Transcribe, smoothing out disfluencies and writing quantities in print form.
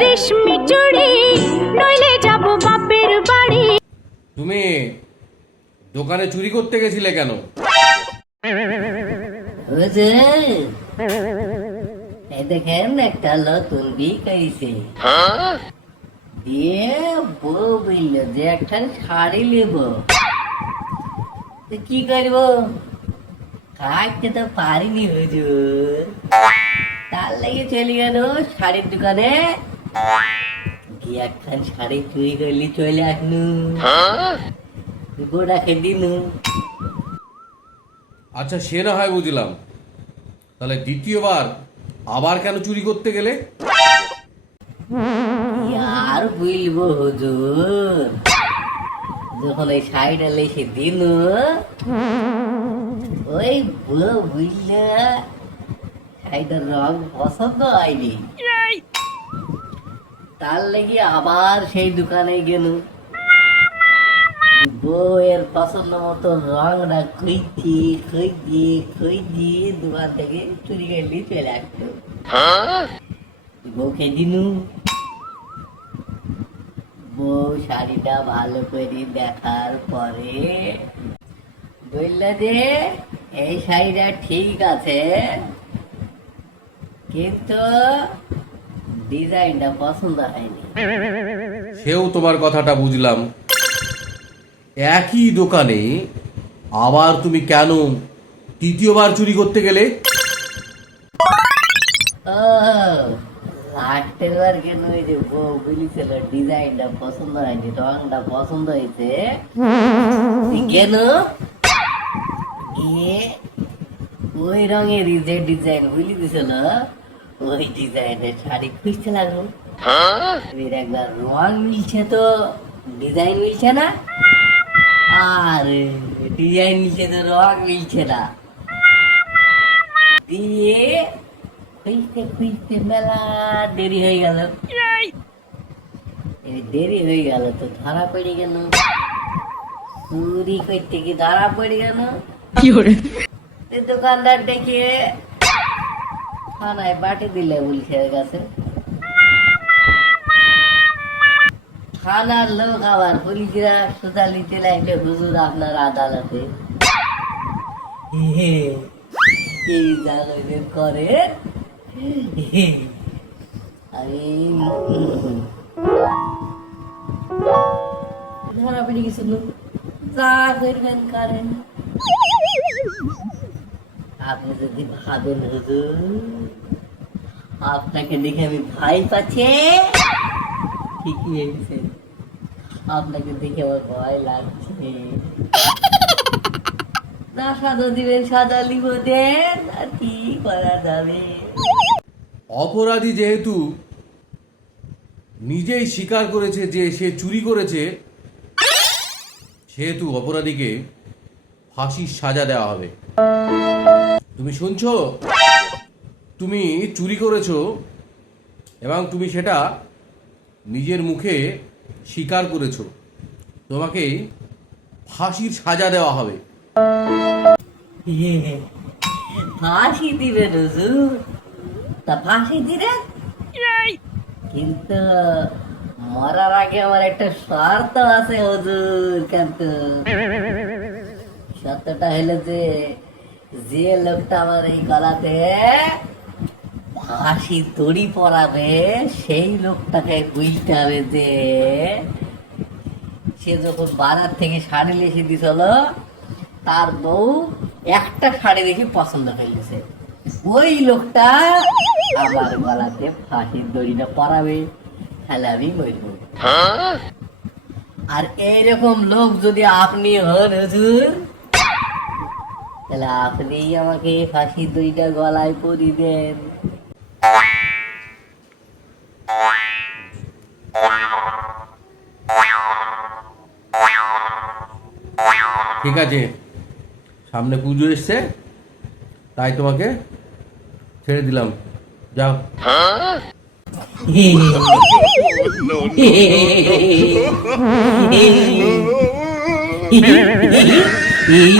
রেশমি চুড়ি নইলে যাব বাপের বাড়ি। তুমি দোকানে চুরি করতে গেছিলে কেন? দেখেন একটা নতুন বিকাইছে দিয়ে বউ বলল যে একটা শাড়ি নেব, কি করব কাটতে তো পারিনি হুজুর, তার লাগে চলে গেল শাড়ির দোকানে কি একখান শাড়ি চুরি করলি চলে আসনু, গোড়াকে দিনু। আচ্ছা সে না হয় বুঝলাম, তাহলে দ্বিতীয়বার আবার কেন চুরি করতে গেলে? আর বলবো হুজুর, যখন ওই শাড়িটা লেখে দিন ওই বউ বুঝলে শাড়িটার রং পছন্দ হয়নি, তার লেগে আবার সেই দোকানে গেল, বউয়ের পছন্দ মতো রংটা খুঁজি দোকান থেকে চুরি করলি চলে আসতো। বউকে দিনু, বউ শাড়িটা ভালো করে দেখার পরে বলল যে এই শাড়িটা ঠিক আছে কিন্তু ডিজাইনটা পছন্দ হয়নি। সেও তোমার কথাটা বুঝলাম, একই দোকানে আবার তুমি কেন তৃতীয়বার চুরি করতে গেলে? ও লাস্টের বার কেন ওই যে বউ বলেছিল ডিজাইনটা পছন্দ হয়নি, রংটা পছন্দ হয়েছে কেন ওই রঙের যে ডিজাইন বলি দিছিল ওই ডিজাইনের শাড়ি খুঁজতে লাগলো, একবার রং মিলছে তো ডিজাইন মিলছে না, আর ডিজাইন মিলছে তো রং মিলছে না, দিয়ে খুঁজতে খুঁজতে মেলা দেরি হয়ে গেল। দেরি হয়ে গেল তো ধরা পড়ে গেল, চুরি করতে কি ধরা পড়ে গেল। দোকানদার ডেকে থানায় বাটি দিলে পুলিশের কাছে, থানার লোক আবার পুলিশরা সোজালি চলে আসলে হুজুর আপনার আদালতে এই জায়গায় করে আমি ধরা পড়ে গেছিল, যা করবেন করেন। আপনি যদি ভাবেন হুজুর আপনাকে দেখে আমি ভয় পাচ্ছি, ঠিকই হয়েছে, আপনাকে দেখে আমার ভয় লাগছে, না সাজা দিবেন সাজা লিব দেন, আর কি করা যাবে। অপরাধী যেহেতু নিজেই স্বীকার করেছে যে সে চুরি করেছে, সেহেতু অপরাধীকে ফাঁসির সাজা দেওয়া হবে। তুমি শুনছো? তুমি চুরি করেছো এবং তুমি সেটা নিজের মুখে স্বীকার করেছো, তোমাকে ফাঁসির সাজা দেওয়া হবে। ফাঁসি দিবেন হুজুর? তা ফাঁসি দিবেন, কিন্তু মরার আগে আমার একটা শর্ত আছে হুজুর। কিন্তু শর্তটা হলো যে যে লোকটা আমার এই গলাতে ফাঁসি দড়ি পরাবে সেই লোকটাকে বুঝতে হবে যে সে যখন বাজার থেকে শাড়ি লেসে দিছিল তার বউ একটা শাড়ি দেখে পছন্দ হয়েছে, ওই লোকটা আমার গলাতে ফাঁসির দড়িটা পরাবে, তাহলে আমি মরব। আর এইরকম লোক যদি আপনি হন হুজুর, তাহলে আপনি আমাকে ফাঁসির দড়িটা গলায় পরিয়ে দেন। ঠিক আছে, সামনে পুজো এসছে তাই তোমাকে ছেড়ে দিলাম, যাও। No, no, no. এই